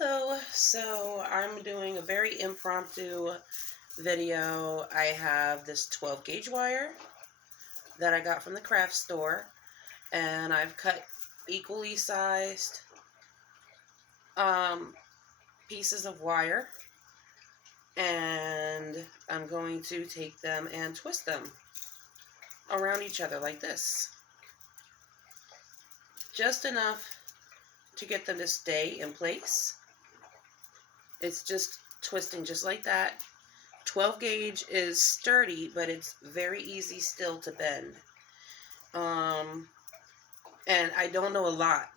Hello, so I'm doing a very impromptu video. I have this 12 gauge wire that I got from the craft store, and I've cut equally sized pieces of wire, and I'm going to take them and twist them around each other like this. Just enough to get them to stay in place. It's just twisting just like that. 12 gauge is sturdy, but it's very easy still to bend. And I don't know a lot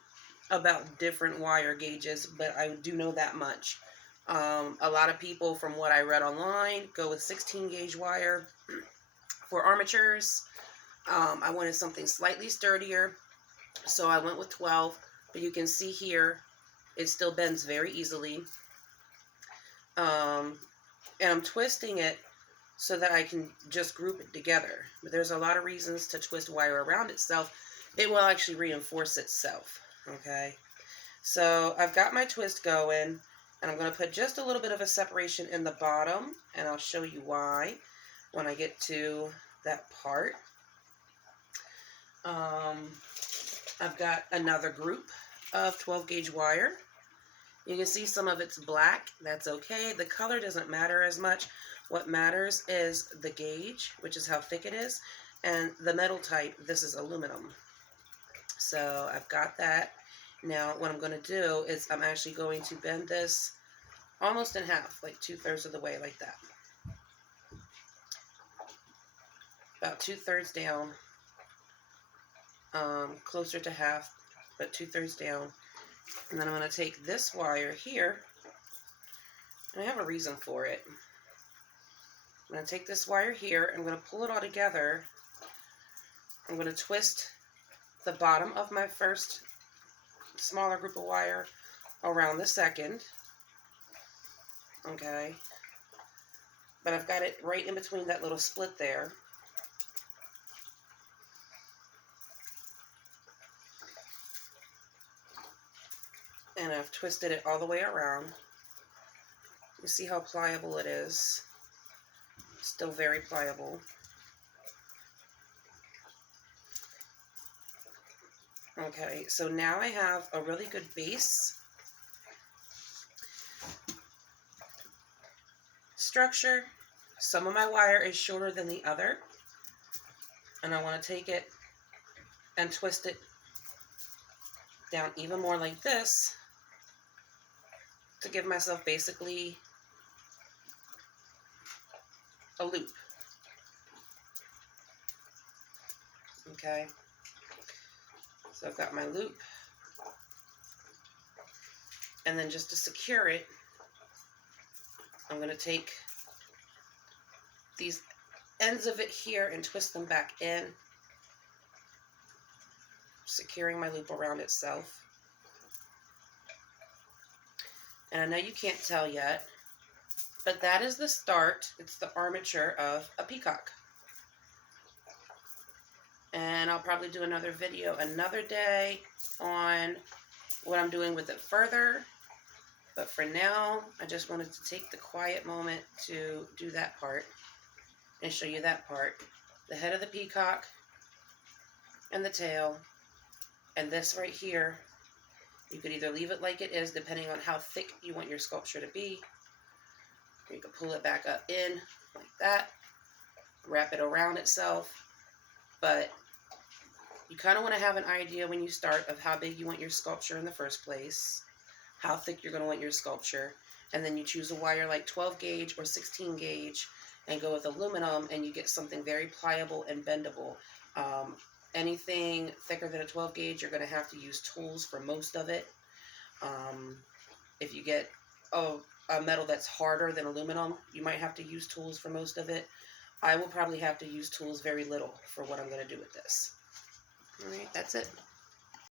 about different wire gauges, but I do know that much. A lot of people, from what I read online, go with 16 gauge wire for armatures. I wanted something slightly sturdier, so I went with 12, but you can see here, it still bends very easily. And I'm twisting it so that I can just group it together. But there's a lot of reasons to twist wire around itself. It will actually reinforce itself, okay? So I've got my twist going, and I'm going to put just a little bit of a separation in the bottom, and I'll show you why when I get to that part. I've got another group of 12 gauge wire. You can see some of it's black. That's okay. The color doesn't matter as much. What matters is the gauge, which is how thick it is, and the metal type. This is aluminum. So I've got that. Now what I'm going to do is I'm actually going to bend this almost in half, like 2/3 of the way, like that. About 2/3 down. Closer to half, but 2/3 down. And then I'm going to take this wire here, and I have a reason for it. I'm going to take this wire here, I'm going to pull it all together. I'm going to twist the bottom of my first smaller group of wire around the second. Okay. But I've got it right in between that little split there. And I've twisted it all the way around. You see how pliable it is. Still very pliable. Okay, so now I have a really good base structure. Some of my wire is shorter than the other, and I want to take it and twist it down even more like this to give myself basically a loop. Okay, so I've got my loop, and then just to secure it, I'm going to take these ends of it here and twist them back in, securing my loop around itself. And I know you can't tell yet, but that is the start. It's the armature of a peacock. And I'll probably do another video another day on what I'm doing with it further. But for now, I just wanted to take the quiet moment to do that part and show you that part. The head of the peacock and the tail. And this right here, you could either leave it like it is, depending on how thick you want your sculpture to be. Or you can pull it back up in like that, wrap it around itself. But you kind of want to have an idea when you start of how big you want your sculpture in the first place, how thick you're going to want your sculpture, and then you choose a wire like 12 gauge or 16 gauge and go with aluminum, and you get something very pliable and bendable. Anything thicker than a 12 gauge, you're going to have to use tools for most of it. If you get a metal that's harder than aluminum, you might have to use tools for most of it. I will probably have to use tools very little for what I'm going to do with this. All right, that's it.